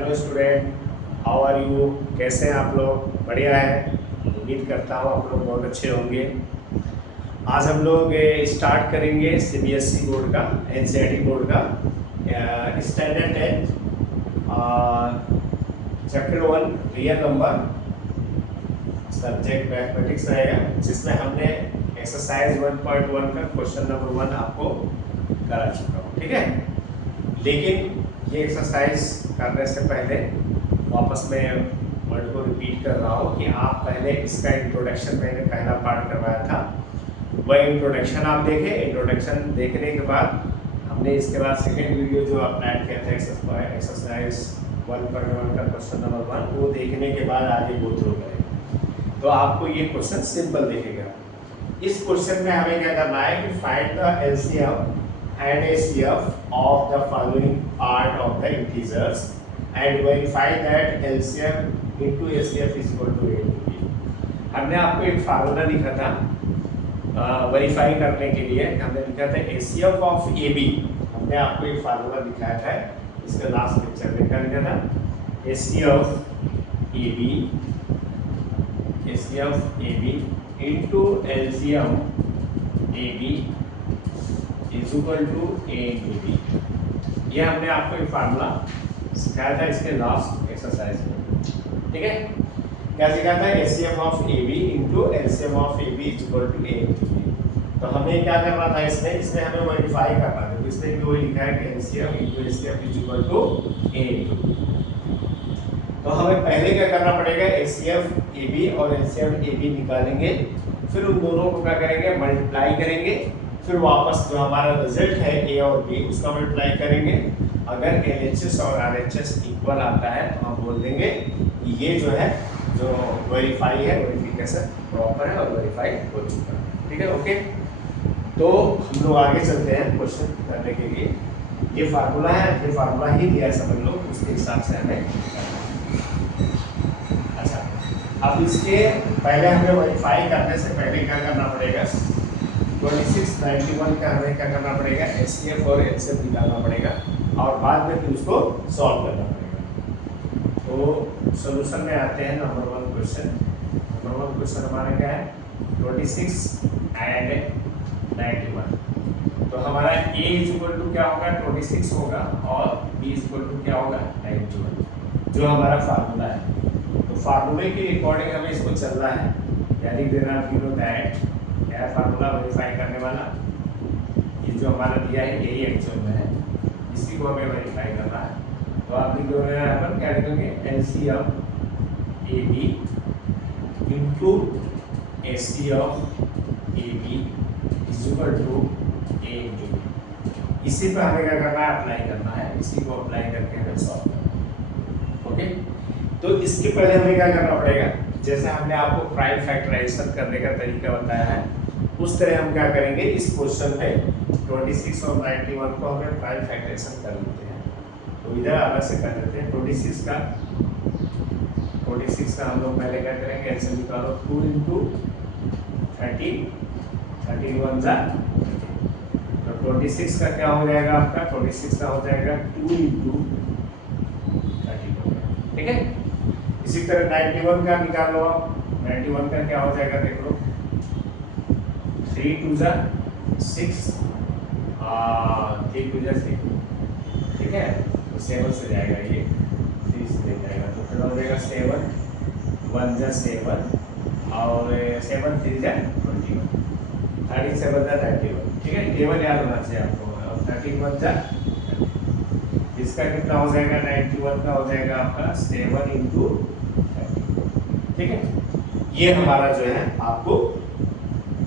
Hello student, how are you? कैसे हैं आप लोग? बढ़िया है। उम्मीद करता हूँ आप लोग बहुत अच्छे होंगे। आज हम लोग स्टार्ट करेंगे सीबीएसई बोर्ड का, एनसीईआरटी बोर्ड का standard 10 chapter 1 real number, subject mathematics रहेगा, जिसमें हमने एक्सरसाइज 1.1 का क्वेश्चन नंबर 1 आपको करा चुका हूँ। ठीक है, लेकिन ये एक्सरसाइज करने से पहले वापस मैं वर्ड को रिपीट कर रहा हूँ कि आप पहले इसका इंट्रोडक्शन, मैंने पहला पार्ट करवाया था, वह इंट्रोडक्शन आप देखें। इंट्रोडक्शन देखने के बाद हमने इसके बाद सेकेंड वीडियो जो अपलोड किया था एक्सरसाइज 1.1 का क्वेश्चन नंबर 1, वो देखने के बाद आगे गो थ्रू करेंगे तो आपको ये क्वेश्चन सिंपल दिखेगा। इस क्वेश्चन में हमें क्या करना है कि find the LCM and HCF of the following part of the integers and verify that LCM into HCF is equal to A to B। हमने आपको एक फार्मूला लिखा था वेरीफाई करने के लिए, हमने लिखा था HCF of AB। हमने आपको एक फार्मूला दिखाया था, इसका लास्ट लेक्चर में क्या लिखा था, HCF AB into LCM AB is equal to A into B. ये हमने आपको एक फार्मूला सिखाया था इसके लास्ट एक्सरसाइज में। ठीक है, क्या सिखाया था, HCF of A B into LCM of A B is equal to A into B. तो हमें क्या करना था, इसमें हमें वेरीफाई करना था। तो इसमें भी वही लिखा है कि LCM into HCF is equal to A into B. तो हमें पहले क्या करना पड़ेगा, एचसीएफ ए बी और एलसीएम ए बी निकालेंगे, फिर उन दोनों को क्या करेंगे, मल्टीप्लाई करेंगे, फिर वापस जो हमारा रिजल्ट है ए और बी उसका मल्टीप्लाई करेंगे। अगर एलएचएस और आरएचएस इक्वल आता है तो हम बोल देंगे कि ये जो है, जो वेरीफाई है, वेरिफिकेशन प्रॉपर है और वेरीफाई हो चुका है। ठीक है, ओके। तो हम लोग आगे चलते हैं क्वेश्चन करने के लिए। ये फार्मूला है, ये फार्मूला ही दिया है, समझ लो, उसके हिसाब से हमें। अच्छा, अब इसके पहले हमें वेरीफाई करने से पहले क्या करना पड़ेगा, 2691 का हमें क्या करना पड़ेगा, एचसीएफ और एचसीएफ निकालना पड़ेगा और बाद में फिर उसको सॉल्व करना पड़ेगा। तो सॉल्यूशन में आते हैं। Number 1 question. नंबर 1 क्वेश्चन हमारा क्या है, 26 एंड 91। तो हमारा a इज इक्वल टू क्या होगा, 26 होगा और b इज इक्वल टू क्या होगा, 91, जो हमारा फार्मूला है। तो फार्मूले के अकॉर्डिंग हमें इसको चलना है, यानी देना वीनो दैट क्या फार्मूला वेरीफाई करने वाला, ये जो हमारा दिया है यही एक्चुअल में है, इसी को हमें वेरीफाई करना है। तो आप लिख दो, यहाँ पर क्या लिखेंगे, LCM A B into HCF A B is equal to A into B. इसी पर हमें क्या करना है, अप्लाई करना है, इसी को अप्लाई करके हमें सॉल्व करना है। ओके, तो इसके पहले हमें क्या करना पड़ेगा, जैसे हमने आपको प्राइम फैक्टराइजेशन करने का तरीका बताया है, उस तरह हम क्या करेंगे, इस क्वेश्चन में 26 और 91 को हमें प्राइम फैक्टराइजेशन कर लेते हैं। तो इधर अलग से कर लेते हैं। 26 का हम लोग पहले क्या करेंगे, ऐसे निकालो, 2 इंटू 30, 31 जा। तो 26 का क्या हो जाएगा आपका, 26 का हो जाएगा 2 इंटू 31। ठीक है, इसी तरह 91 का निकाल लो आप। 91 का क्या हो जाएगा, देख लो, 3 2 जा 6, 3 2 जा 6। ठीक है, तो 7 से जाएगा, ये 3 से ले जाएगा, तो फिर हो जाएगा 7 1 जा 7 और 7 3 जा 21, 37 जा 31। ठीक है, टेबल याद होना चाहिए आपको। और 31 जा, इसका कितना हो जाएगा, 91 का हो जाएगा आपका 7 इंटू 30। ठीक है, ये हमारा जो है आपको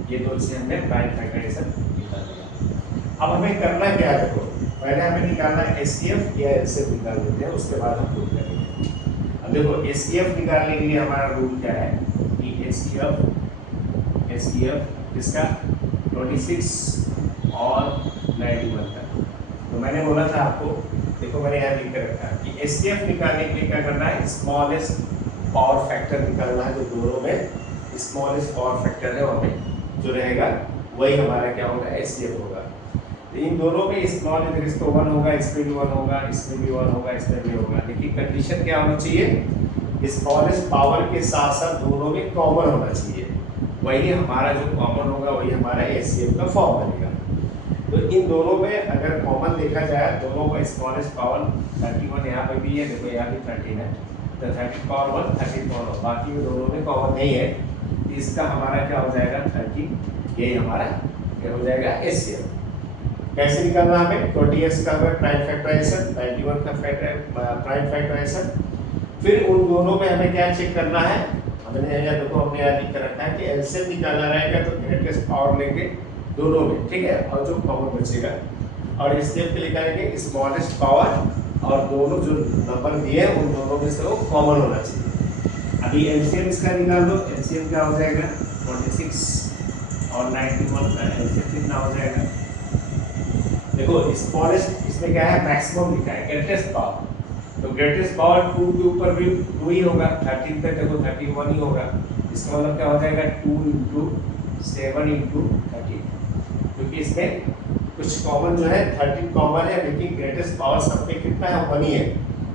ये दो चीजें हमने प्राइम फैक्टराइजेशन निकाल लिया। अब हमें करना क्या है, देखो, पहले हमें निकालना है एचसीएफ या एलसीएफ निकाल लेते हैं, उसके बाद हम प्रूव करेंगे। अब देखो, एचसीएफ निकालने के लिए हमारा रूल क्या है कि एचसीएफ इसका 26 और 91 का। तो मैंने बोला था आपको, देखो मैंने यहाँ लिख कर रखा है कि एचसीएफ निकालने के लिए क्या करना है, स्मॉलेस्ट पावर फैक्टर निकालना है। जो दोनों में स्मॉलेस्ट पावर फैक्टर है, वो हमें जो रहेगा वही हमारा क्या होगा, एचसीएफ होगा। तो इन दोनों में स्मॉल इधर इसको 1 होगा, इसमें भी 1 होगा, इसमें भी 1 होगा, इसमें भी होगा। लेकिन कंडीशन क्या होनी चाहिए, स्मॉलेस्ट पावर के साथ साथ दोनों में कॉमन होना चाहिए। वही हमारा जो कॉमन होगा वही हमारा एचसीएफ का फॉर्म बनेगा। तो इन दोनों में अगर कॉमन देखा जाए, दोनों का स्मॉलेस्ट पावर 31 यहाँ पे भी है, देखो यहाँ भी 13 है, तो 30 पावर 1 30 पावर 1, बाकी दोनों में कॉमन नहीं है। इसका हमारा क्या हो जाएगा 30, ये हमारा क्या हो जाएगा एचसीएफ। कैसे निकालना हमें, 20x का प्राइम फैक्टराइजेशन, 91 का प्राइम फैक्टराइजेशन। फिर उन दोनों में हमें क्या चेक करना है, हमने यहाँ देखो हमने यहाँ लिख कर रखा है कि एलसीएम निकालना रहेगा तो ग्रेटेस्ट पावर लेंगे दोनों में, ठीक है, और जो कॉमन बचेगा, और एचसीएफ के लिए करेंगे स्मॉलेस्ट पावर और दोनों जो नंबर दिए उन दोनों में से वो कॉमन होना चाहिए। अभी एलसीएम इसका निकाल दो, एलसीएम क्या हो जाएगा 26 और 91 का एलसीएम कितना हो जाएगा, देखो स्मॉलेस्ट इसमें क्या है मैक्सिमम लिखा है, ग्रेटेस्ट पावर, तो ग्रेटेस्ट पावर 2 के ऊपर भी 2 ही होगा, 13 पे देखो 31 ही होगा। इसका मतलब क्या हो जाएगा 2 × 7 × 13, क्योंकि इसमें कुछ कॉमन जो है 13 कॉमन है, लेकिन ग्रेटेस्ट पावर सब पे कितना है 1 ही है।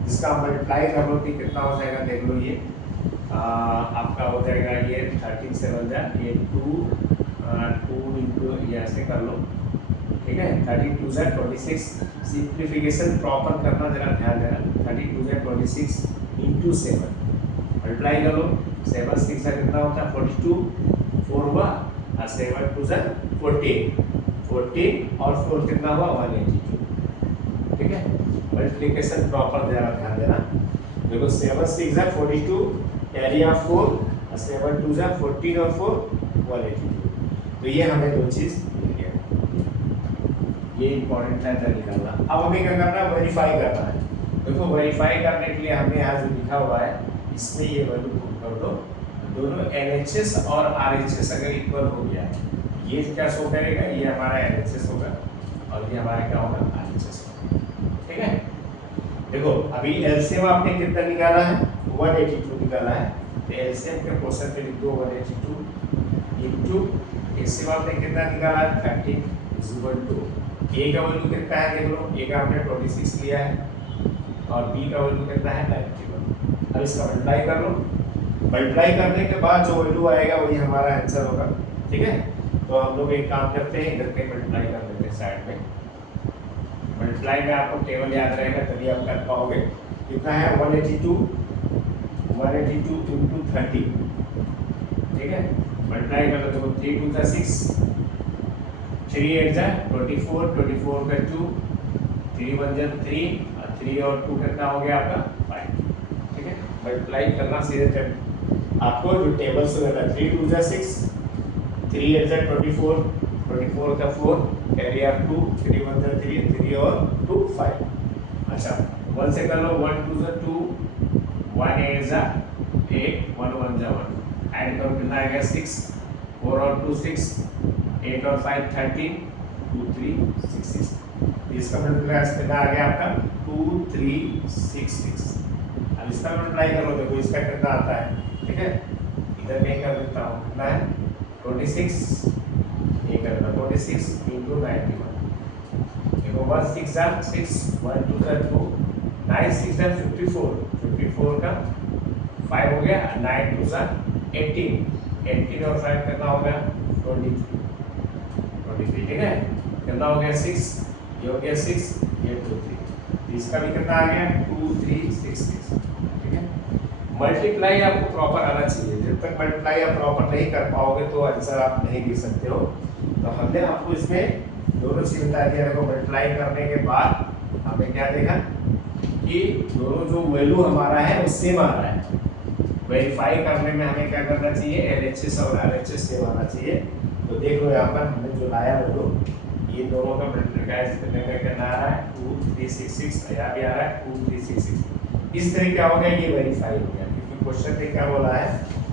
इसका मल्टीप्लाई कर लो कि कितना हो जाएगा, देख लो ये आपका हो जाएगा ये 13 से बन जाए ये 2 × ये ऐसे कर लो, ठीक है, 32 से 26, सिंप्लीफिकेशन प्रॉपर करना जरा ध्यान देना, 32 से 26 × 7 मल्टीप्लाई करो, 7 6 से कितना होता है 42, 4 हुआ और 7 2 से 14 और 4 कितना हुआ 182, ठीक है। मल्टीप्लिकेशन प्रॉपर जरा ध्यान देना, देखो 7 6 से 42 कैरी ऑफ 4 और 7 2 से 14 और 4 182, तो ये हमें दो चीज मिल गया, ये इंपॉर्टेंट है था निकालना। अब हमें क्या करना है, वेरीफाई करना है। देखो वेरीफाई करने के लिए हमने यहाँ जो लिखा हुआ है इसमें ये वैल्यू पुट कर दो, दोनों LHS और RHS अगर इक्वल हो गया है, ये क्या शो करेगा, ये हमारा LHS होगा और ये हमारा क्या होगा RHS होगा, ठीक है। देखो अभी एलसीएम आपने कितना निकाला है 182 निकाला है, तो एलसीएम के क्वेश्चन पे लिख दो 182 इनटू एलसीएम आपने कितना निकाला है 13 = ए का वैल्यू कितना है देख लो, ए का हमने 26 लिया है और बी का वैल्यू कितना है 91। अब इसका मल्टीप्लाई कर लो, मल्टीप्लाई करने के बाद जो वैल्यू आएगा वही हमारा आंसर होगा, ठीक है। तो हम लोग एक काम करते हैं, इधर पे मल्टीप्लाई कर लेते हैं साइड में, मल्टीप्लाई में आपको टेबल याद रहेगा तभी आप कर पाओगे। कितना है 182 × 30, ठीक है, मल्टीप्लाई कर लो, देखो 3 2 6, 3 8 24, 24 का 2, 3 1 3 और 3 और 2 कितना हो गया आपका 5, ठीक है। मल्टीप्लाई करना सीधे आपको जो टेबल से लेना 3 2 6, 3 8 24, 24 का 4 कैरी ऑफ 2, 3 1 3, 3 और 2 5। अच्छा 1 से कर लो, 1 2 2, 1 8 8, 1 1 1, ऐड करो कितना आएगा 6, 4 और 2 6, 8 और 5 13, 2 3 6 6, इसका मल्टीप्लाई कितना आ गया आपका 2 3 6 6। अब इसका मल्टीप्लाई करो, देखो इसका कितना आता है, ठीक है, इधर कहीं कर देता हूँ, कितना है 26, ये करना 26 × 91, देखो 1 6 6, 1 2 2, 9 6 54, 54 का 5 हो गया, 9 2 18, 18 और 5 कितना हो गया 23, ठीक है, कितना हो गया 6, ये हो गया 6, ये 2 3, इसका भी कितना आ गया 2 3 6 6, ठीक है। मल्टीप्लाई आपको प्रॉपर आना चाहिए, जब तक मल्टीप्लाई आप प्रॉपर नहीं कर पाओगे तो आंसर आप नहीं लिख सकते हो। तो हमने आपको इसमें दोनों चीज बता दिया, देखो मल्टीप्लाई करने के बाद हमने क्या देखा कि दोनों जो वैल्यू हमारा है वो सेम आ रहा है। वेरीफाई करने में हमें क्या करना चाहिए, LHS और RHS सेम आना चाहिए। तो देख लो यहाँ पर हमने जो लाया वो ये दोनों का मल्टीप्लाई करने का कितना आ रहा है 2 3 6 6, यहाँ भी आ रहा है 2 3 6 6। इस तरह क्या हो गया, ये वेरीफाई हो गया, क्योंकि क्वेश्चन में क्या बोला है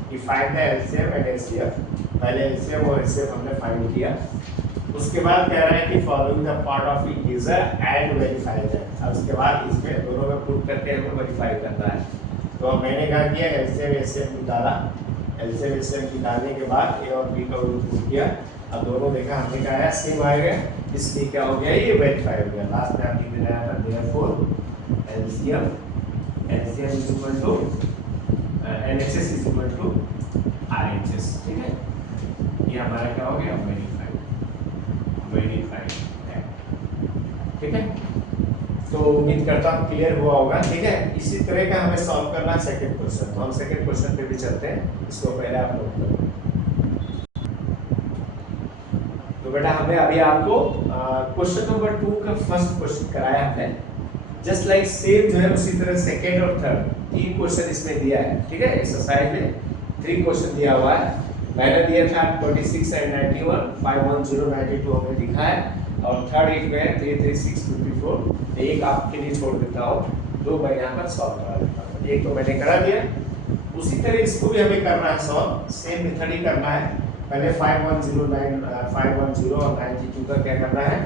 कि find the LCM and HCF. पहले एलसीएम और एचसीएफ हमने फाइंड किया, उसके बाद कह रहा है कि following the part of integer and verify that. अब उसके बाद इसमें दोनों में पुट करके हमको वेरीफाई करना है। तो अब मैंने क्या किया, एलसीएम एचसीएफ निकाला, एलसीएम एचसीएफ निकालने के बाद ए और बी का पुट किया। अब दोनों देखा हमने क्या आया सेम आएगा, इसलिए क्या हो गया, ये वेरीफाई हो गया। लास्ट में आप लिख देना था therefore LCM is equal to LHS is equal to RHS. ठीक है, ये हमारा क्या हो गया, वेरीफाइड है। ठीक है, तो उम्मीद करता हूँ क्लियर हुआ होगा। ठीक है, इसी तरह का हमें सॉल्व करना है सेकंड क्वेश्चन। तो हम सेकंड क्वेश्चन पे भी चलते हैं, इसको पहले आप नोट करो। तो बेटा हमें अभी आपको क्वेश्चन नंबर 2 का फर्स्ट क्वेश्चन कराया हमने। जस्ट लाइक सेम जो है उसी तरह सेकंड और थर्ड 3 क्वेश्चन इसमें दिया है। ठीक है, एक्सरसाइज में 3 क्वेश्चन दिया हुआ है। मैंने दिया था 26 एंड 91, 510 92 हमें दिखा है, और थर्ड एक में 336 54। एक आपके लिए छोड़ देता हूँ, 2 मैं यहाँ पर सॉल्व करा देता हूँ। एक तो मैंने करा दिया, उसी तरह इसको भी हमें करना है सॉल्व, सेम मेथड ही करना है। पहले 510 और 92 का क्या करना है,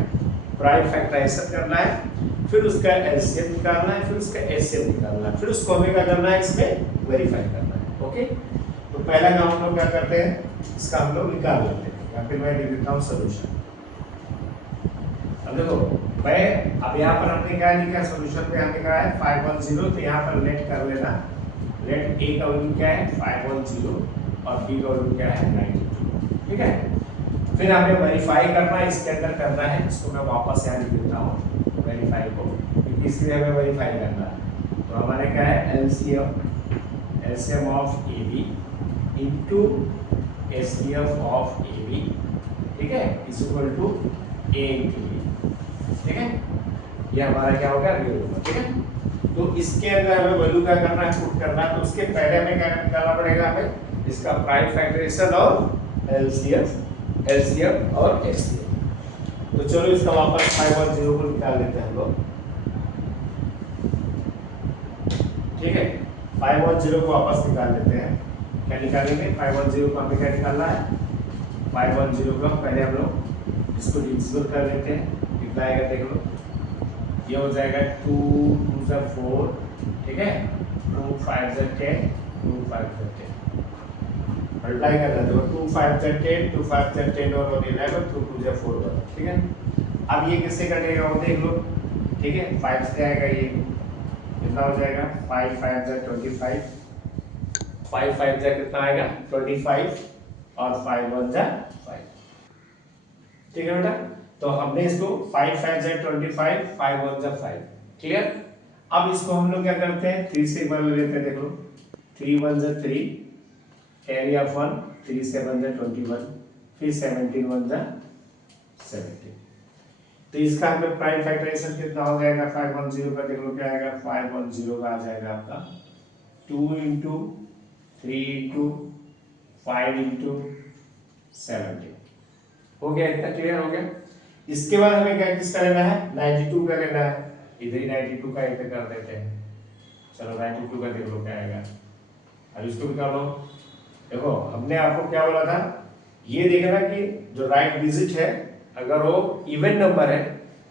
प्राइम फैक्टराइजेशन करना है, फिर उसका एलसीएम निकालना है, फिर उसका एचसीएफ निकालना है, फिर उसको हमें क्या करना है, इसमें वेरीफाई करना है। ओके, तो पहला काम हम लोग क्या करते हैं, इसका हम लोग निकाल लेते हैं, या फिर मैं लिख देता हूँ सोल्यूशन। अब देखो मैं अब यहाँ पर हमने क्या लिखा, सोल्यूशन पे हमने कहा है 510, तो यहाँ पर लेट कर लेना, लेट ए का वैल्यू क्या है 510 और बी का वैल्यू क्या है 92। ठीक है, फिर हमें वेरीफाई करना है, इसके अंदर करना है, इसको मैं वापस यहाँ लिख देता हूँ वेरीफाई को, क्योंकि इसलिए हमें वेरीफाई करना है। तो हमारे क्या है, LCM of A B into HCF of A B, ठीक है, is equal to A into B. ठीक है, ये हमारा क्या होगा, रियल होगा। ठीक है, तो इसके अंदर हमें वैल्यू क्या करना है, पुट करना है। तो उसके पहले हमें क्या निकालना पड़ेगा, हमें इसका प्राइम फैक्टराइजेशन और एलसीएम और एचसीएफ। तो चलो इसका वापस 510 को निकाल लेते हैं हम लोग। ठीक है, 510 को वापस निकाल लेते हैं। क्या निकालेंगे, 510 को हमें क्या निकालना है, 510 को पहले हम लोग इसको डिविजिबल कर लेते हैं। कितना आएगा देख लो, ये हो जाएगा 2 2 से 4, ठीक है, 2 5 से 10, 2 5 से 10 मल्टीप्लाई करना, देखो 2 5 से 10, 2 5 से 10 और 11, 2 2 से 4 बना। ठीक है, अब ये किससे कटेगा वो देख लो। ठीक है, 5 से आएगा, ये कितना हो जाएगा, 5 5 से 25, 5 5 से कितना आएगा 25 और 5 1 से 5। ठीक है बेटा, तो हमने इसको 5 5 से 25, 5 1 से 5। क्लियर, अब इसको हम लोग क्या करते हैं, 3 से एक बार ले लेते हैं। देख लो 3 1 से 3, एरिया ऑफ 1, 3 7 से 21, फिर 17 1 से 17। तो इसका हमें प्राइम फैक्टराइजेशन कितना हो जाएगा, 510 का देख लो क्या आएगा, 510 का आ जाएगा आपका 2 इंटू 3 इंटू 5 इंटू 17। हो गया, इतना क्लियर हो गया। इसके बाद हमें क्या किसका लेना है, 92 का लेना है। इधर ही 92 का इधर कर देते हैं। चलो 92 का देख लो क्या आएगा, अब इसको भी कर लो। देखो हमने आपको क्या बोला था, ये देखना कि जो राइट डिजिट है अगर वो इवन नंबर है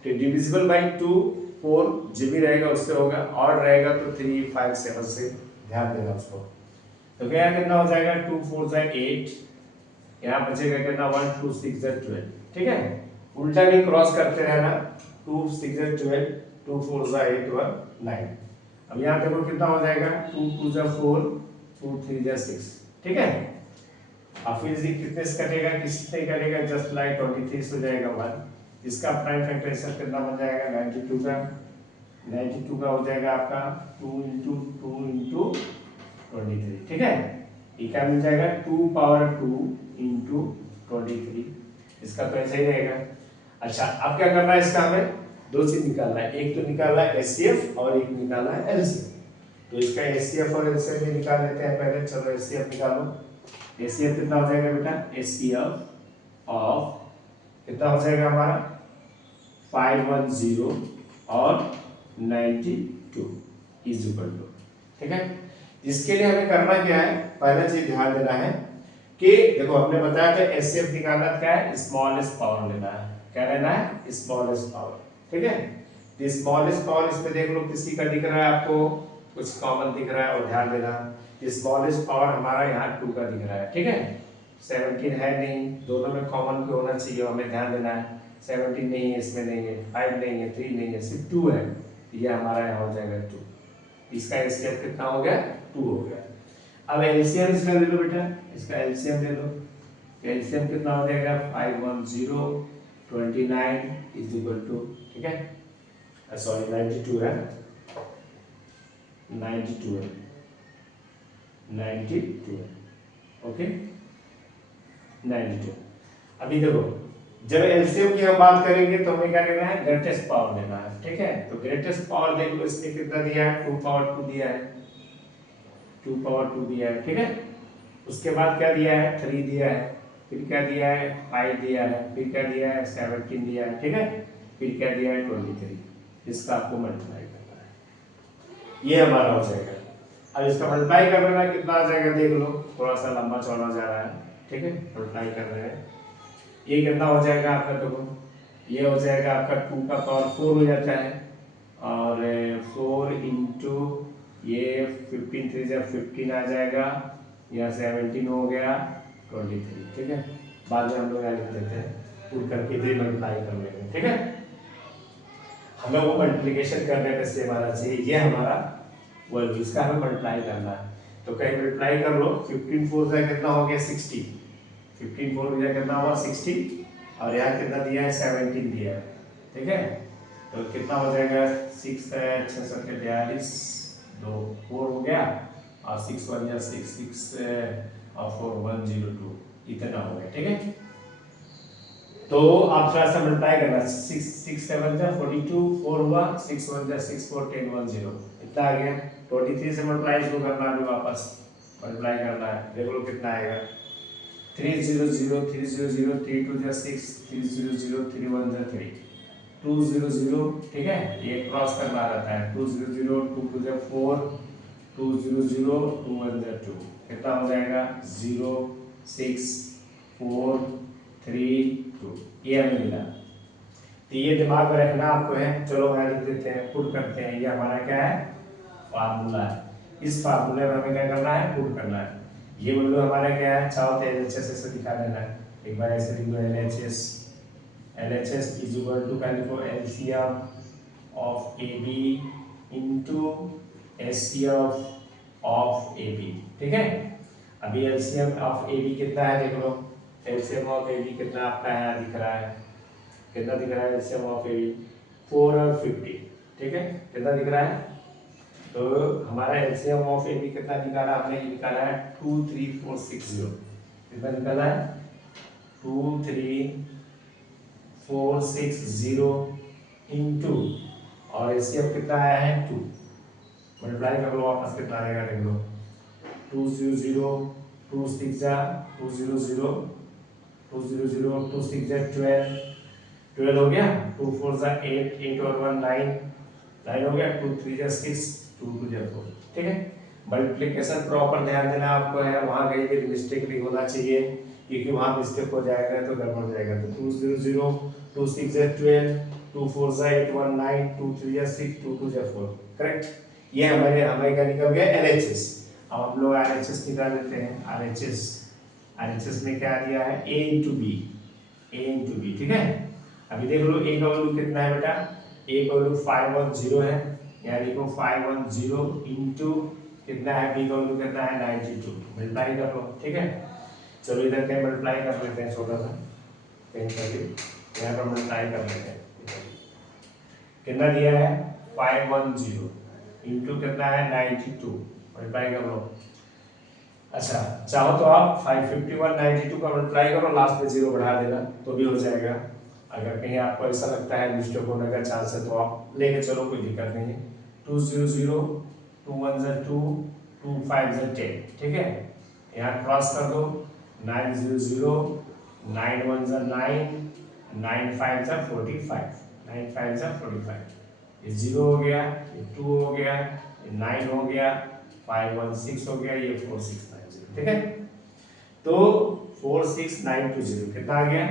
तो डिविजिबल बाय 2 4 जो भी रहेगा उससे होगा, ऑड रहेगा तो 3 5 7 से ध्यान देना उसको। तो क्या कितना हो जाएगा, 2 4 से 8, यहाँ बचेगा कितना 1 2 6 से 12। ठीक है, उल्टा भी क्रॉस करते रहना, 2 6 से 12, 2 4 से 8 और 9। अब यहाँ देखो कितना हो जाएगा, 2 2 से 4, 2 3 से 6। ठीक है, अब फिर जी कितने से कटेगा, किससे कटेगा, जस्ट लाइक 23 हो जाएगा 1। इसका प्राइम फैक्टराइजेशन कितना बन जाएगा, 92 का, 92 का हो जाएगा आपका 2 इंटू 2 इंटू 23। ठीक है, ये क्या मिल जाएगा, 2 पावर 2 इंटू 23। इसका तो ऐसा ही रहेगा। अच्छा अब क्या करना है, इसका हमें 2 चीज निकालना है, एक तो निकालना है एचसीएफ और एक निकालना है एलसीएफ। तो इसका एचसीएफ और एलसीएफ भी निकाल लेते हैं पहले। चलो एचसीएफ निकालो, एचसीएफ कितना हो जाएगा बेटा, एचसीएफ ऑफ कितना हो जाएगा हमारा 510 और 92 इज इक्वल टू। ठीक है, इसके लिए हमें करना क्या है, पहला चीज ध्यान देना है कि देखो हमने बताया था एचसीएफ निकालना क्या है, स्मॉलेस्ट पावर लेना है। क्या लेना है, स्मॉलेस्ट पावर। ठीक है, तो स्मॉलेस्ट पावर इसमें देख लो किसी का दिख रहा है आपको, कुछ कॉमन दिख रहा है और ध्यान देना स्मॉलेस्ट पावर हमारा यहाँ 2 का दिख रहा है। ठीक है, 17 है नहीं, दोनों में कॉमन भी होना चाहिए, हमें ध्यान देना है। 17 नहीं है, इसमें नहीं है, 5 नहीं है, 3 नहीं है, सिर्फ 2 है, ये हमारा यहाँ हो जाएगा 2। इसका एलसीएम कितना हो गया? 2 हो गया। अब एलसीएम इसका ले लो बेटा, इसका एलसीएम ले लो। एलसीएम कितना हो जाएगा? 510 29 इज इक्वल टू, ठीक है, सॉरी 92 है, 92 है, 92 है, ओके 92। अभी देखो, जब एलसीएम की हम बात करेंगे तो हमें क्या लेना है? ग्रेटेस्ट पावर लेना है, ठीक है। तो ग्रेटेस्ट पावर देख लो, इसने कितना दिया है? 2 पावर 2 दिया है, 2 पावर 2 दिया है, ठीक है। उसके बाद क्या दिया है? 3 दिया है, फिर क्या दिया है? 5 दिया है, फिर क्या दिया है? 17 दिया है, ठीक है, फिर क्या दिया है? 23। इसका आपको मल्टीप्लाई करना है, ये हमारा हो जाएगा। अब इसका मल्टीप्लाई कर लेना, कितना आ जाएगा देख लो, थोड़ा सा लंबा चौड़ा जा रहा है, ठीक है, मल्टीप्लाई कर रहे हैं। ये कितना हो जाएगा आपका? देखो ये हो जाएगा आपका 2 का पावर 4 हो जाता है, और 4 इंटू ये 15 3 से 15 आ जाएगा, यहाँ 17 हो गया 23, ठीक है। बाद में हम लोग यहाँ लिख देते हैं, पुट करके इधर मल्टीप्लाई कर लेंगे, ठीक है। हमें वो मल्टीप्लिकेशन करने का से हमारा चाहिए, ये हमारा वो जिसका हमें मल्टीप्लाई करना है। तो कहीं मल्टीप्लाई कर लो, 15 4 से कितना हो गया? 60, 15 4 से कितना हुआ? 60, और यहाँ कितना दिया है? 17 दिया है, ठीक है। तो कितना हो जाएगा? 6 6 7 42, 2 4 हो गया, और 6 1 या 6 6 और 4 102, इतना हो गया, ठीक है। तो आप थोड़ा सा मल्टीप्लाई करना, 6 6 7 जा 42, 4 हुआ, 6 1 जा 6 4 10 1 0, इतना आ गया। 23 से मल्टीप्लाई शुरू करना, अभी वापस मल्टीप्लाई करना है, देख लो कितना आएगा। 3 0 0 3 0 0 3 2 जा 6 3 0 0 3 1 जा 3 2 0 0, ठीक है, ये क्रॉस करना रहता है। 2 0 0 2 2 जा 4 2 0 0 2 1 जा 2, कितना हो जाएगा? 0 6 4 3 2, ये हमें मिला। तो ये दिमाग में रखना आपको है। चलो यहाँ लिख देते हैं, पुट करते हैं। ये हमारा क्या है? फार्मूला है। इस फार्मूले में हमें क्या करना है? पुट करना है। ये बोलो हमारा क्या है? चाहो तो एलएचएस ऐसे दिखा देना है, एक बार ऐसे लिख दो, एलएचएस इज इक्वल टू क्या लिखो? LCM of AB into HCF of AB, ठीक है। अभी एलसीएम ऑफ एबी कितना है देख लो, एलसीएम ऑफ एबी कितना आपका है? दिख रहा है, कितना दिख रहा है? एलसीएम ऑफ एबी 4 और 50, ठीक है, कितना दिख रहा है? तो हमारा एलसीएम ऑफ एबी कितना निकाला आपने? निकाला है 2 3 4 6 0, कितना निकाला है? 2 3 4 6 0 इनटू, और एलसीएम कितना आया है? 2, मल्टीप्लाई कर लो वापस, कितना आएगा देख लो। 2 0 0 2 6 जा 2 0 0 2 0 0 2 6 जा 12 हो गया, 2 4 जा 8 8 और 1 9 9 हो गया, 2 3 जा 6 2 2 जा 4, ठीक है। मल्टीप्लिकेशन प्रॉपर ध्यान देना आपको है, वहां कहीं भी मिस्टेक नहीं होना चाहिए, क्योंकि वहां मिस्टेक हो जाएगा तो गड़बड़ हो जाएगा। तो 2 0 0 2 6 जा 12 2 4 जा 8 1 9 2 3 जा 6 2 2 जा 4, करेक्ट। ये हमारे क्या निकल गया? एलएचएस। अब हम लोग आरएचएस निकाल लेते हैं। आरएचएस में क्या दिया है? a इंटू बी, ठीक है। अभी देख लो a का वैल्यू कितना है बेटा? a का वैल्यू 510 है, यहाँ देखो 510 इंटू कितना है? b का वैल्यू कितना है? 92, मल्टीप्लाई कर लो, ठीक है। चलो इधर कहीं मल्टीप्लाई कर लेते हैं, छोटा सा कहीं करके यहाँ पर मल्टीप्लाई कर लेते हैं। कितना दिया है? 510 इंटू कितना है? 92, मल्टीप्लाई कर लो। अच्छा, चाहो तो आप 551 92 का मल्टीप्लाई करो, लास्ट में 0 बढ़ा देना तो भी हो जाएगा। अगर कहीं आपको ऐसा लगता है मिस्टेक होने का चांस है तो आप लेके चलो, कोई दिक्कत नहीं है। 2 0 0 2 1 जा 2 2 5 जा 10, ठीक है, यहाँ क्रॉस कर दो। 9 0 0 9 1 जा 9 9 5 जा 45 9 5 जा 45, ये 0 हो गया, ये 2 हो गया, ये 9 हो गया, 5 1 6 हो गया, ये 4 6 9 0, ठीक है। तो 4 6 9 2 0 कितना आ गया?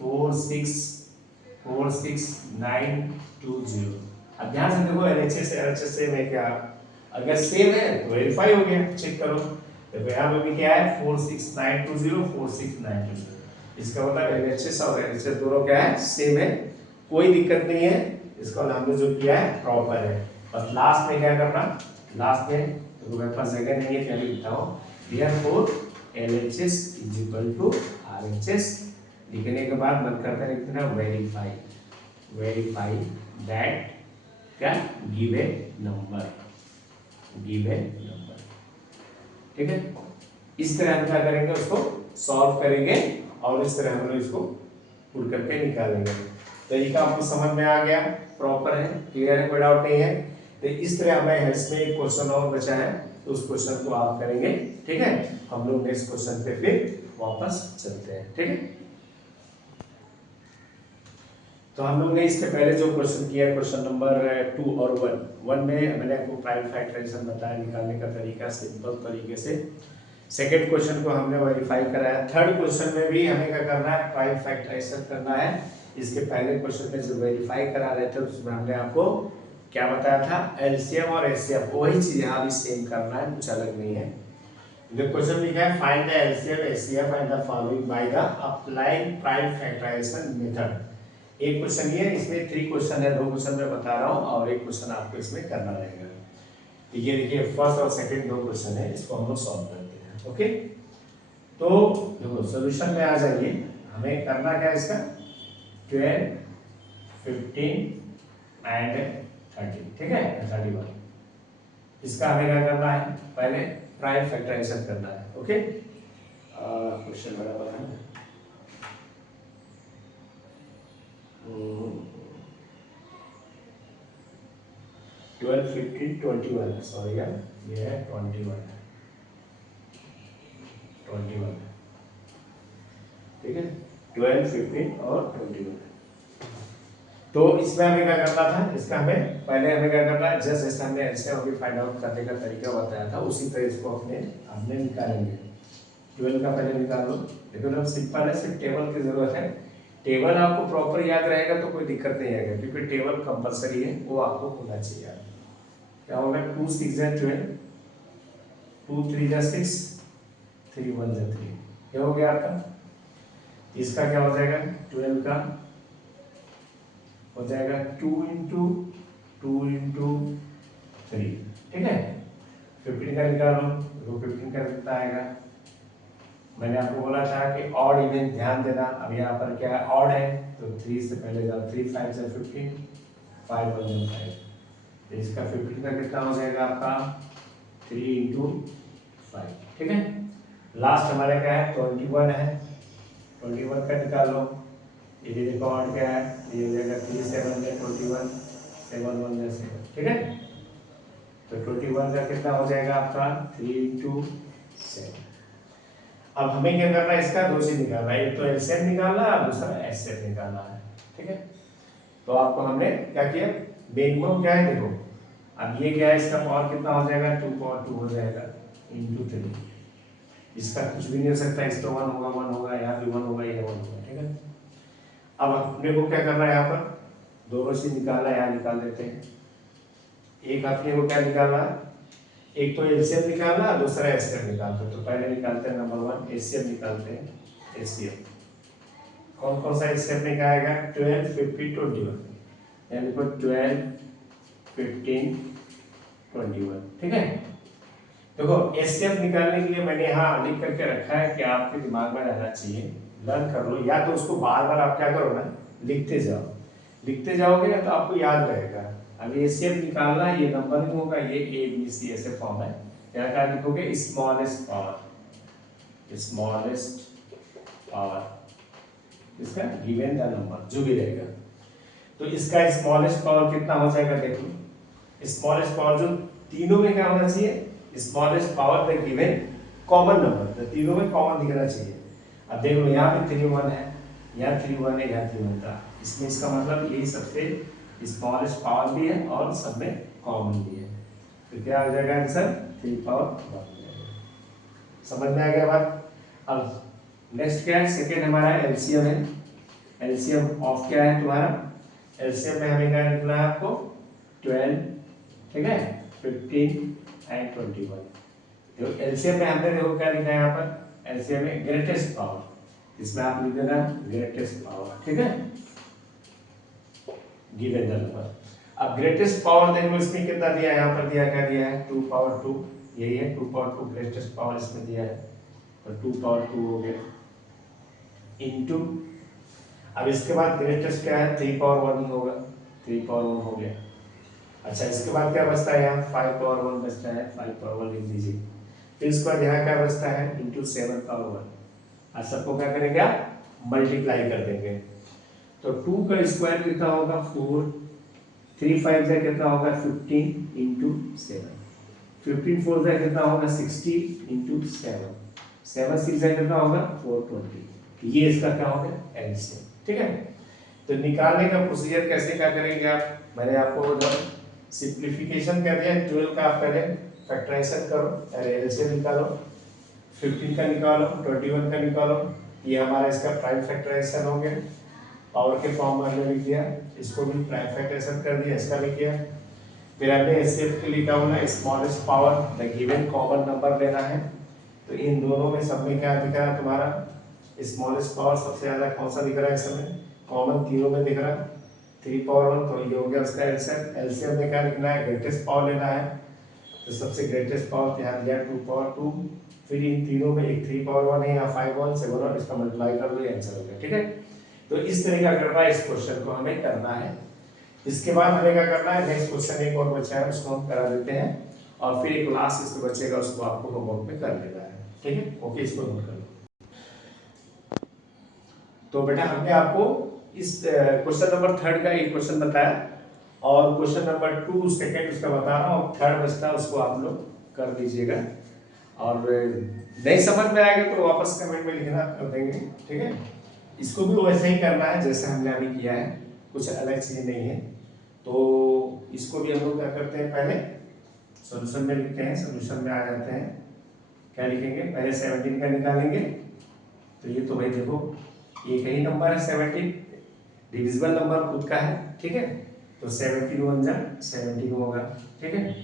4 6 9 2 0। अब ध्यान से देखो, एलएचएस से में क्या, अगर सेम है तो वेरीफाई हो गया, चेक करो। देखो यहाँ पे भी क्या है? 4 6 9 2 0 4 6 9 2 0। इसका मतलब LHS और LHS दोनों क्या है, सेम है, कोई दिक्कत नहीं है। इसको हमने जो किया है प्रॉपर है। बस लास्ट में क्या करना, लास्ट में तो मेरे पास जगह नहीं है, पहले लिखता हूँ therefore LHS is equal to RHS। लिखने के बाद मन करता है लिखना वेरीफाई दैट क्या गिवन नंबर, ठीक है। इस तरह हम क्या करेंगे, उसको सॉल्व करेंगे और इस तरह हम लोग इसको पुट करके निकालेंगे। तरीका आपको समझ में आ गया, प्रॉपर है, क्लियर है, कोई डाउट नहीं है। तो इस तरह हमें हेल्थ में एक क्वेश्चन और बचा है, तो उस क्वेश्चन को आप करेंगे, ठीक है। हम लोग नेक्स्ट क्वेश्चन पे फिर वापस चलते हैं, ठीक है। तो हम लोग ने इसके पहले जो क्वेश्चन किया, क्वेश्चन नंबर 2 और 1 में मैंने आपको प्राइम फैक्टराइजेशन बताया निकालने का तरीका, सिंपल तरीके से। सेकेंड क्वेश्चन को हमने वेरीफाई कराया। थर्ड क्वेश्चन में भी हमें क्या करना है, प्राइम फैक्टराइजेशन करना है। इसके पहले क्वेश्चन में जो वेरीफाई करा रहे थे उसमें हमने आपको क्या बताया था, एलसीएम और एचसीएफ, वही चीज यहाँ भी सेम करना है, कुछ अलग नहीं है। The question लिखा है find the LCM HCF and the following by the applying prime factorisation method. एक क्वेश्चन ये, इसमें 3 क्वेश्चन है, 2 क्वेश्चन मैं बता रहा हूँ और एक क्वेश्चन आपको इसमें करना रहेगा। ये देखिए फर्स्ट और सेकंड 2 क्वेश्चन है, इसको हम लोग सॉल्व करते हैं, ओके। तो देखो सॉल्यूशन में आ जाइए, हमें करना क्या है इसका, 12, 15 एंड 30, ठीक है, 31। इसका हमें क्या करना है, पहले प्राइम फैक्टराइजेशन करना है, ओके। क्वेश्चन बराबर है 12, 15, 21 है, सॉरी यार, ये है 21 है, 21 है, ठीक है, 12, 15 और 21। तो इसमें हमें क्या करना था, इसका हमें पहले हमें क्या करना है, जस्ट जैसे हमने एलसीएम अभी फाइंड आउट करने का तरीका बताया था, उसी तरह इसको हमने निकालेंगे। 12 का पहले निकाल लो, लेकिन अब सिंपल है, सिर्फ टेबल की जरूरत है। टेबल आपको प्रॉपर याद रहेगा तो कोई दिक्कत नहीं आएगा, क्योंकि टेबल कंपलसरी है, वो आपको होना चाहिए। क्या होगा, 2 6 जा 12, 2 3 जा 6, 3 1 जा 3, ये हो गया आपका। इसका क्या हो जाएगा, 12 का हो जाएगा 2 इंटू 3, ठीक है। 15 का निकालो, तो 15 का कितना आएगा, मैंने आपको बोला था कि ऑड इवन ध्यान देना। अब यहाँ पर क्या है, ऑड है तो 3 से पहले जाओ, 3 5 से 15, 5 1 जा 5, तो इसका 15 का कितना हो जाएगा आपका 3 इंटू 5, ठीक है। लास्ट हमारे क्या है 21 है, 21 का निकाल लो, ये देखो ऑड क्या है, ये हो जाएगा 3 7 जा 21, 7 1 जा 7, ठीक है। तो 21 का कितना हो जाएगा आपका 3 इंटू 7। अब हमें क्या करना है, इसका 2 से निकालना है, एक तो एलसीएम निकालना है, दूसरा एचसीएफ निकालना है, ठीक है। तो आपको हमने क्या किया, मिनिमम क्या है देखो, अब ये क्या है, इसका पावर कितना हो जाएगा, 2 पावर 2 हो जाएगा इंटू 3। इसका कुछ भी नहीं हो सकता, इस तो 1 होगा, 1 होगा, यहाँ भी 1 होगा, ये 1 होगा, ठीक है। अब अपने को क्या करना है, यहाँ पर दोनों से निकालना है, यहाँ निकाल देते हैं। एक अपने को क्या निकालना है, एक तो एलसीएम निकालना है, दूसरा एचसीएफ निकालते हैं। तो पहले निकालते हैं नंबर 1 एचसीएफ निकालते हैं। एचसीएफ कौन कौन सा एचसीएफ निकालेगा, 12 15 21, यानी कि 12 15 21, ठीक है। देखो एचसीएफ निकालने के लिए मैंने यहाँ लिख करके रखा है कि आपके दिमाग में रहना चाहिए, लर्न कर लो, या तो उसको बार बार आप क्या करो ना, लिखते जाओ, लिखते जाओगे ना तो आपको याद रहेगा। अब एचसीएफ निकालना, ये नंबर नहीं होगा, ये ए बी सी ऐसे फॉर्म है। क्या क्या लिखोगे, स्मॉलेस्ट पावर, स्मॉलेस्ट पावर, इसका गिवन द नंबर जो भी रहेगा। तो इसका स्मॉलेस्ट पावर कितना हो जाएगा, देखो स्मॉलेस्ट पावर जो तीनों में क्या होना चाहिए, smallest power the given common number, तीनों में कॉमन दिखना चाहिए। अब देखो यहाँ पे 3 1 है, यहाँ 3 1 है, यहाँ 3 1 था, इसमें इसका मतलब यही सबसे स्मॉलेस्ट पावर भी है और सब में कॉमन भी है। तो क्या हो जाएगा आंसर, 3 पावर 1। समझ में आ गया बात। अब नेक्स्ट क्या है, सेकेंड हमारा एलसीएम है। एलसीएम ऑफ क्या है तुम्हारा, एलसीएम में हमें क्या निकला है आपको 12, ठीक है, 15 एंड 21। तो एलसीएम में हमने देखो क्या लिखा है यहाँ पर, एलसीएम में ग्रेटेस्ट पावर, इसमें आप लिख देना ग्रेटेस्ट पावर, ठीक है, गिवन द नंबर। अब ग्रेटेस्ट पावर देख लो, इसमें कितना दिया है, यहाँ पर दिया, क्या दिया है 2 पावर 2, यही है 2 पावर 2 ग्रेटेस्ट पावर इसमें दिया है, तो 2 पावर 2 हो गया इनटू, अब इसके बाद ग्रेटेस्ट क्या है 3 पावर 1 ही होगा, 3 पावर 1 हो गया। अच्छा इसके बाद क्या बचता है, यहाँ 5 पावर 1 बचता है, 5 पावर 1 लिख दीजिए। फिर इसके बाद यहाँ क्या बचता है इंटू 7 पावर 1। आज सबको क्या करेंगे आप मल्टीप्लाई कर देंगे, तो 2 का स्क्वायर कितना होगा 4, 3 5 से कितना होगा 15 इंटू 7, 15 4 से कितना होगा 60 इंटू 7, 7 6 से कितना होगा 420। ये इसका क्या होगा एलसीएम, ठीक है। तो निकालने का प्रोसीजर कैसे क्या करेंगे आप, मैंने आपको उधर सिंप्लीफिकेशन कर दिया, 12 का आप पहले फैक्टराइजेशन करो, अरे एलसीएम निकालो, 15 का निकालो, 21 का निकालो, ये हमारा इसका प्राइम फैक्टराइजेशन हो गया, पावर के फॉर्म में हमने लिख दिया, इसको भी प्राइम फैक्टराइजेशन कर दिया, इसका लिख दिया। फिर हमने एचसीएफ के लिखा होना smallest power the given common number लेना है, तो इन दोनों में सब में क्या दिख रहा है तुम्हारा स्मॉलेस्ट पावर सबसे ज्यादा कौन सा दिख रहा है इस समय, कॉमन तीनों में दिख रहा है 3 पावर 1, तो ये हो गया उसका एलसीएम। एलसीएम में क्या लिखना है ग्रेटेस्ट पावर लेना है, तो सबसे ग्रेटेस्ट पावर यहाँ दिया 2 पावर 2, फिर इन तीनों में एक 3 पावर 1 है या 5 1 7 1, इसका मल्टीप्लाई कर लो, ये आंसर हो गया, ठीक है। तो इस तरह का करना है, इस क्वेश्चन को हमें करना है। इसके बाद हमें क्या करना है, नेक्स्ट क्वेश्चन एक और बचा है उसको हम करा देते हैं, और फिर एक लास्ट इसमें बचेगा उसको आपको होमवर्क में कर लेना है, ठीक है। ओके इसको नोट कर लो। तो बेटा हमने आपको इस क्वेश्चन नंबर 3 का एक क्वेश्चन बताया, और क्वेश्चन नंबर 2 सेकंड उसका बता रहा हूँ, थर्ड बचता है उसको आप लोग कर दीजिएगा, और नहीं समझ में आएगा तो वापस कमेंट में लिखना, कर देंगे, ठीक है। इसको भी वैसे ही करना है जैसे हमने अभी किया है, कुछ अलग चीज नहीं है। तो इसको भी हम लोग क्या करते हैं, पहले सॉल्यूशन में लिखते हैं, सॉल्यूशन में आ जाते हैं, क्या लिखेंगे पहले 17 का निकालेंगे, तो ये तो भाई देखो एक ही नंबर है 17, डिविजिबल नंबर खुद का है, ठीक है, तो 17 1 जा 17 होगा, ठीक है।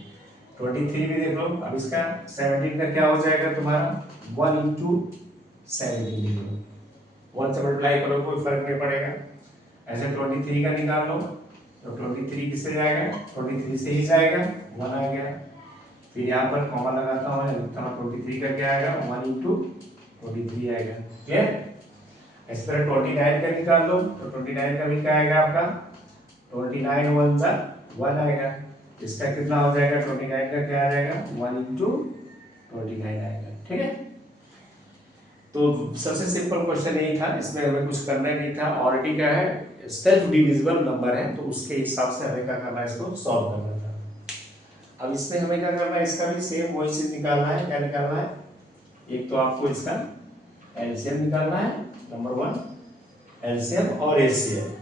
23 भी देख लो, अब इसका 17 का क्या हो जाएगा तुम्हारा 1 इंटू 17 लिख लो, 1 से मल्टीप्लाई करो कोई फर्क नहीं पड़ेगा। ऐसे 23 का निकाल लो, तो 23 किससे जाएगा 23 से ही जाएगा, 1 आ गया। फिर यहाँ पर कॉमा लगाता हूँ, लिखता हूँ 23 का क्या आएगा 1 इंटू 23 आएगा, क्लियर। इस तरह 29 का निकाल लो, तो 29 का भी क्या आएगा आपका 29 1 जा 1 आएगा, इसका कितना हो जाएगा 29 का क्या आ जाएगा 1 इंटू 29 आएगा, ठीक है। तो सबसे सिंपल क्वेश्चन यही था, इसमें हमें कुछ करना ही नहीं था, ऑलरेडी क्या है सेल्फ डिविजिबल नंबर है, तो उसके हिसाब से हमें क्या करना है इसको सॉल्व करना था। अब इसमें हमें क्या करना है, इसका भी सेम वही चीज निकालना है, क्या निकालना है, एक तो आपको इसका एलसीएम निकालना है नंबर 1 एलसीएम और एचसीएफ,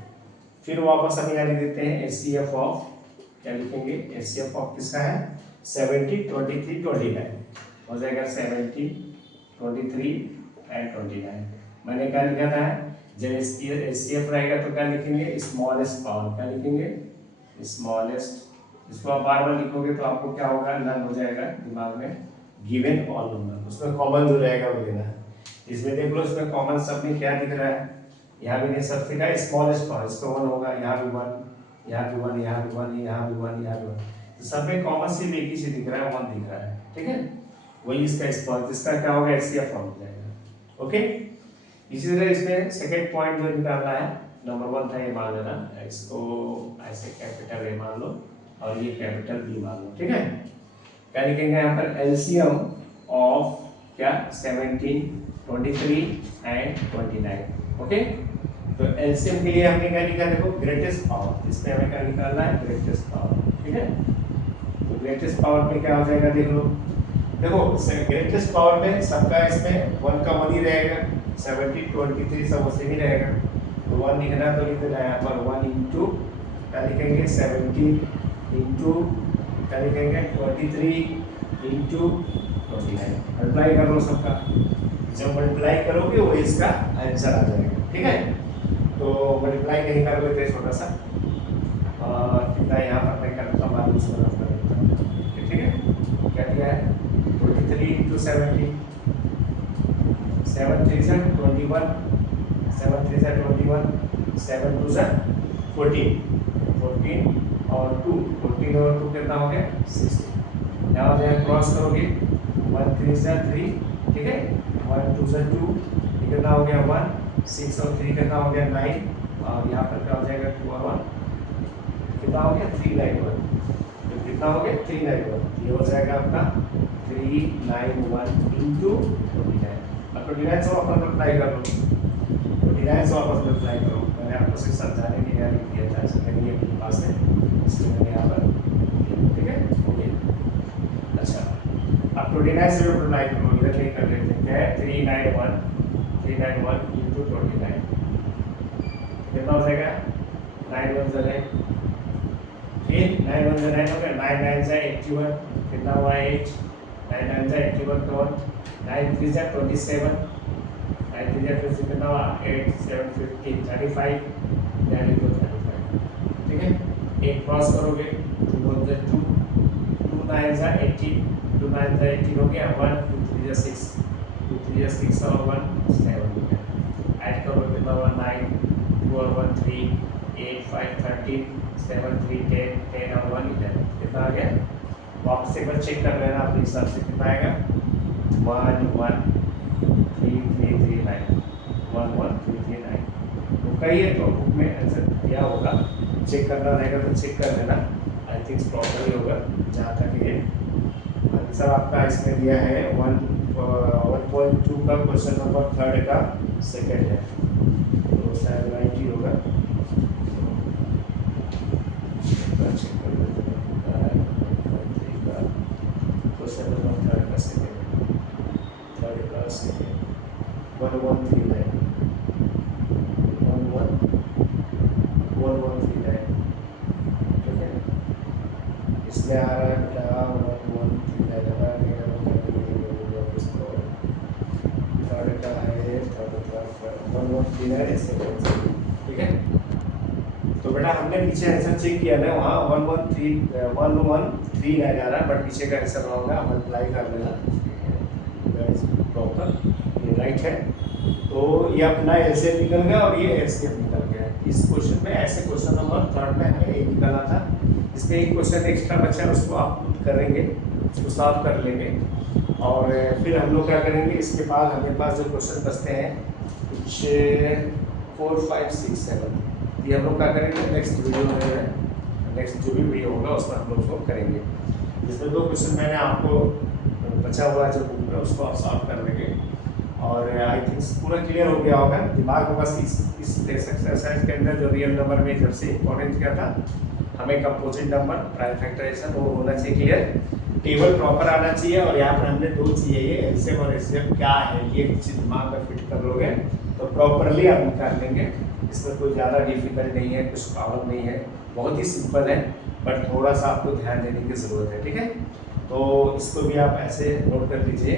फिर वापस हम यहाँ लिख देते हैं एचसीएफ ऑफ, क्या लिखेंगे एचसीएफ ऑफ किसका है 70 23 29 हो जाएगा 70 23 एंड 29। मैंने क्या लिखा था, जब एचसीएफ रहेगा तो क्या लिखेंगे स्मॉलेस्ट पावर, क्या लिखेंगे स्मॉलेस्ट, इसको आप बार बार लिखोगे तो आपको क्या होगा लर्न हो जाएगा दिमाग में, गिवन ऑल नंबर, उसमें कॉमन जो रहेगा वो लेना है। इसमें देख लो इसमें कॉमन सब में क्या दिख रहा है, यहाँ भी नहीं सबसे क्या स्मॉलेस्ट पावर, इसका 1 होगा, यहाँ भी 1, यहाँ भी 1, यहाँ भी 1, यहाँ भी 1, यहाँ भी 1, तो सब में कॉमन सिर्फ एक ही चीज दिख रहा है 1 दिख रहा है, ठीक है, वही इसका स्मॉल, इसका क्या होगा एचसीएफ फॉर्म हो जाएगा, ओके। इसी तरह इसमें सेकंड पॉइंट जो निकालना है नंबर 1 था, ये मान लेना, इसको ऐसे कैपिटल ए मान लो और ये कैपिटल बी मान लो, ठीक है। क्या लिखेंगे यहाँ पर एलसीएम ऑफ क्या 17 23 एंड 29, ओके। तो एलसीएम के लिए हमने क्या लिखा देखो ग्रेटेस्ट पावर, इसमें हमें क्या निकालना है ग्रेटेस्ट पावर, ठीक है। तो ग्रेटेस्ट पावर में क्या हो जाएगा देख लो, देखो ग्रेटेस्ट पावर में सबका इसमें 1 का 1 ही रहेगा, 70 23 सब उसे ही रहेगा, तो 1 लिखना तो लिख देना यहाँ पर 1 इंटू क्या लिखेंगे 70 इंटू क्या लिखेंगे 23 इंटू 29, मल्टीप्लाई कर लो सबका, जब मल्टीप्लाई करोगे वो इसका आंसर आ जाएगा, ठीक है। तो मल्टीप्लाई नहीं करोगे तो छोटा सा कितना यहाँ पर मैं करता हूँ मालूम से रफ कर देता हूँ, ठीक है। क्या दिया है 23 इंटू 70, 7 3 21 7 3 जा 21, 7 2 जा 14, 14 और 2, 14 और 2 कितना हो गया 16। यहाँ हो जाएगा क्रॉस करोगे 1 3 जा 3, ठीक है, 1 2 जा 2, ये कितना हो गया 1, 6 और 3 कितना हो गया 9, और यहाँ पर क्या हो जाएगा 2 और 1 कितना हो गया 391, तो कितना हो गया 391, ये हो जाएगा आपका 391 इंटू 29। अब 29 से वापस मल्टीप्लाई कर लो, 29 से वापस मल्टीप्लाई करो, मैंने आपको सिर्फ समझाने के लिए लिख दिया था, इसलिए ये अपने पास है इसलिए मैंने यहाँ पर, ठीक है ओके। अच्छा अब 29 से मल्टीप्लाई करो, इधर नहीं कर लेते क्या है 391 इंटू 29 कितना हो जाएगा 9 1 जा 9, फिर 9 1 जा 9 हो गया, 9 9 जा 81 कितना हुआ 8, 9 9 जा 81 कौन, 9 3 जा 27, 9 3 जा 27 कितना हुआ 8 7 15 35, यानी तो 35, ठीक है। एक क्रॉस करोगे 2 1 जा 2, 2 9 जा 18, 2 9 जा 18 हो गया, 1 2 3 जा 6, 2 3 जा 6 और 1 7 हो गया, ऐड करो कितना हुआ 9 2 और 1 3 8 5 13 7 3 10 10 और 1 11 कितना आ गया, वापस एक बार चेक कर लेना अपने हिसाब से कितना आएगा 1 1 3 3 3 9 1 1 3 3 9, तो कही है तो बुक में आंसर दिया होगा, चेक करना रहेगा तो चेक कर लेना, आई थिंक प्रॉपर ही होगा जहाँ तक ये आंसर आपका इसमें दिया है 1.2 का क्वेश्चन नंबर 3 का सेकंड है, तो शायद राइट ही होगा, चेक कर लेते हैं क्वेश्चन नंबर 3 का सेकंड 1139 1139, ठीक है, इसमें आ रहा है बेटा 1139 थर्ड का है 1139 सेकंड, ठीक है। तो बेटा हमने पीछे आंसर चेक किया ना, वहाँ 1139 आ रहा है, बट पीछे का आंसर होगा मल्टीप्लाई कर लेना, प्रॉपर ये राइट है। तो ये अपना एलसीएम निकल गया और ये एलसीएम निकल गया। इस क्वेश्चन में ऐसे क्वेश्चन नंबर 3 में हमें ये निकला था, इसमें एक क्वेश्चन एक्स्ट्रा बचा है, उसको आप खुद करेंगे, उसको सॉल्व कर लेंगे, और फिर हम लोग क्या करेंगे, इसके बाद हमारे पास जो क्वेश्चन बचते हैं कुछ 4 5 6 7, ये हम लोग क्या करेंगे नेक्स्ट वीडियो में, नेक्स्ट जो भी वीडियो होगा उसमें हम लोग उसको करेंगे। जिसमें 2 क्वेश्चन मैंने आपको बचा हुआ है जो बुक में, उसको आप सॉल्व कर लेंगे, और आई थिंक पूरा क्लियर हो गया होगा, दिमाग में बस इस एक्सरसाइज के अंदर जो रियल नंबर में सबसे इम्पोर्टेंट क्या था, हमें कंपोजिट नंबर प्राइम फैक्टराइजेशन वो होना चाहिए क्लियर, टेबल प्रॉपर आना चाहिए, और यहाँ पर हमने 2 चीज़ें ये एलसीएम और एचसीएफ क्या है ये चीज़ दिमाग में फिट कर लोगे तो प्रॉपरली आप निकाल लेंगे, इसमें कोई ज़्यादा डिफिकल्ट नहीं है, कुछ प्रॉब्लम नहीं है, बहुत ही सिंपल है, बट थोड़ा सा आपको ध्यान देने की ज़रूरत है, ठीक है। तो इसको भी आप ऐसे नोट कर लीजिए,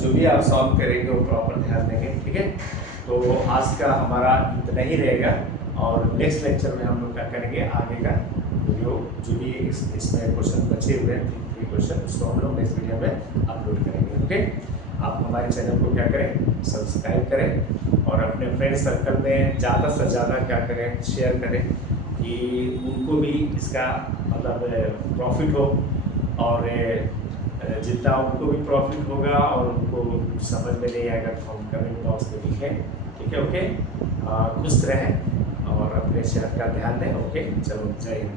जो भी आप सॉल्व करेंगे वो प्रॉपर ध्यान देंगे, ठीक है। तो आज का हमारा इतना ही रहेगा, और नेक्स्ट लेक्चर में हम लोग क्या करेंगे आगे का वीडियो जो भी इसमें क्वेश्चन बचे हुए हैं 3 क्वेश्चन, उसको हम लोग नेक्स्ट वीडियो में अपलोड करेंगे, ओके। आप हमारे चैनल को क्या करें सब्सक्राइब करें, और अपने फ्रेंड सर्कल में ज़्यादा से ज़्यादा क्या करें शेयर करें, कि उनको भी इसका मतलब प्रॉफिट हो, और जितना उनको भी प्रॉफिट होगा और उनको समझ में नहीं आएगा तो हम कमेंट बॉक्स में लिखें, ठीक है ओके। खुश रहें और अपने सेहत का ध्यान दें, ओके। चलो जय हिंद।